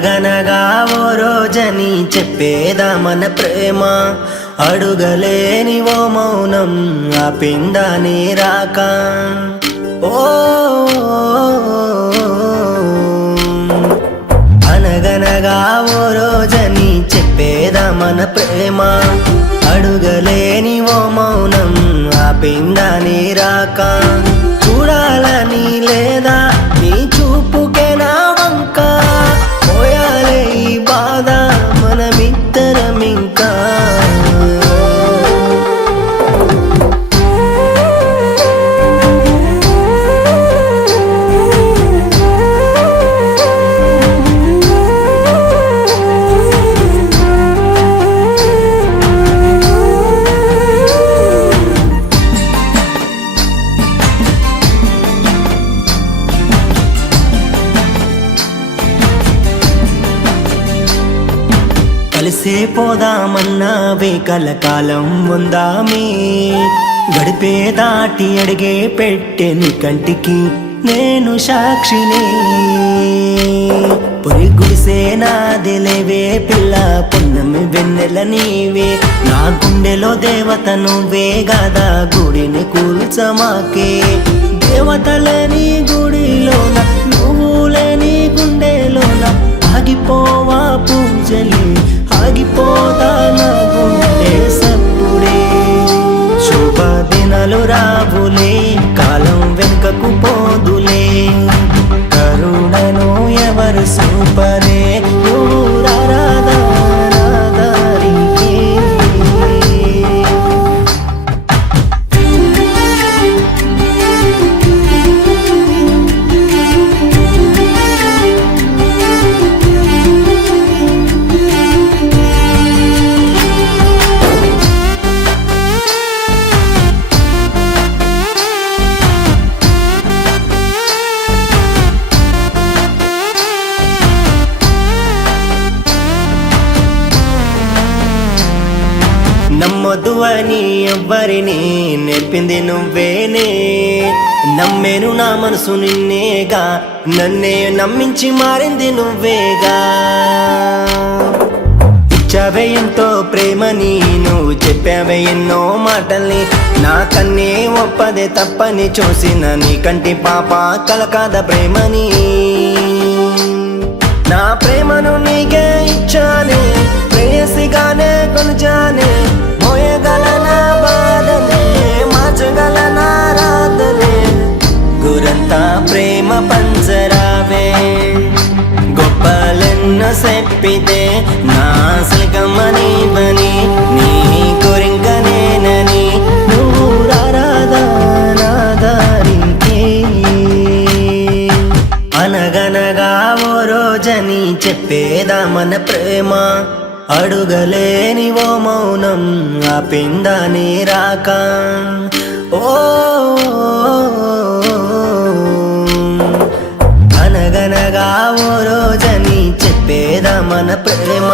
అనగనగా ఓ రోజని చెప్పేదా మన ప్రేమ, అడుగలేని ఓ మౌనం ఆపిందాని రాక. ఓ అనగనగా ఓ రోజని చెప్పేదా మన ప్రేమ, అడుగలేని ఓ మౌనం ఆపిందాని రాక. చూడాలని లేదా నీ చూపుకే నా వంక, పోయాలే ఈ బాధ మనమిద్దరం ఇంకా. కలిసే పోదామన్నావే కలకాలం ఉందామే, గడిపే దాటి అడిగే పెట్టే నీ కంటికి నేను సాక్షిని. పొరి గుడిసే నాదిలేవే పిల్ల పున్నమి వెన్నెల నీవే, నా గుండెలో దేవత నువ్వే గదా గుడిని కూల్చమాకే. దేవతలేని గుడిలోన నువ్వు లేని గుండెలోన ఆగిపోవా పూజలే, ఆగిపోదా నా గుండె సప్పుడే. శుభ దినాలు రావులే కాలం వెనుకకు పోదులే, కరుణను ఎవరు సూపరే నువ్వు రారాదా నా దారికి. నమ్మొద్దు అని ఎవ్వరిని నేర్పింది నువ్వేనే, నమ్మేను నా మనసు నిన్నేగా, నన్నే నమ్మించి మారింది నువ్వేగా. ఇచ్చావే ఎంతో ప్రేమని నువ్వు చెప్పావే ఎన్నో మాటల్ని, నా కన్నే ఒప్పదే తప్పని చూసిన నీ కంటి పాప కలకాద ప్రేమని. నా ప్రేమను నీకే ఇచ్చానే ప్రేయసిగానే కొలిచానే, మోయగలనా బాధనే మార్చగలనా రాధనే. గురంతా ప్రేమ పంచరావే గొప్పలెన్నో చెప్పితే నా సిల్కమ్మనివని, నీ కోరింక నేనని నువ్వు రారాదా నా దారికి. అనగనగా ఓ రోజని చెప్పేదా మన ప్రేమ, అడుగలేని ఓ మౌనం ఆపిందాని రాక. ఓ అనగనగా ఓ రోజని చెప్పేదా మన ప్రేమ.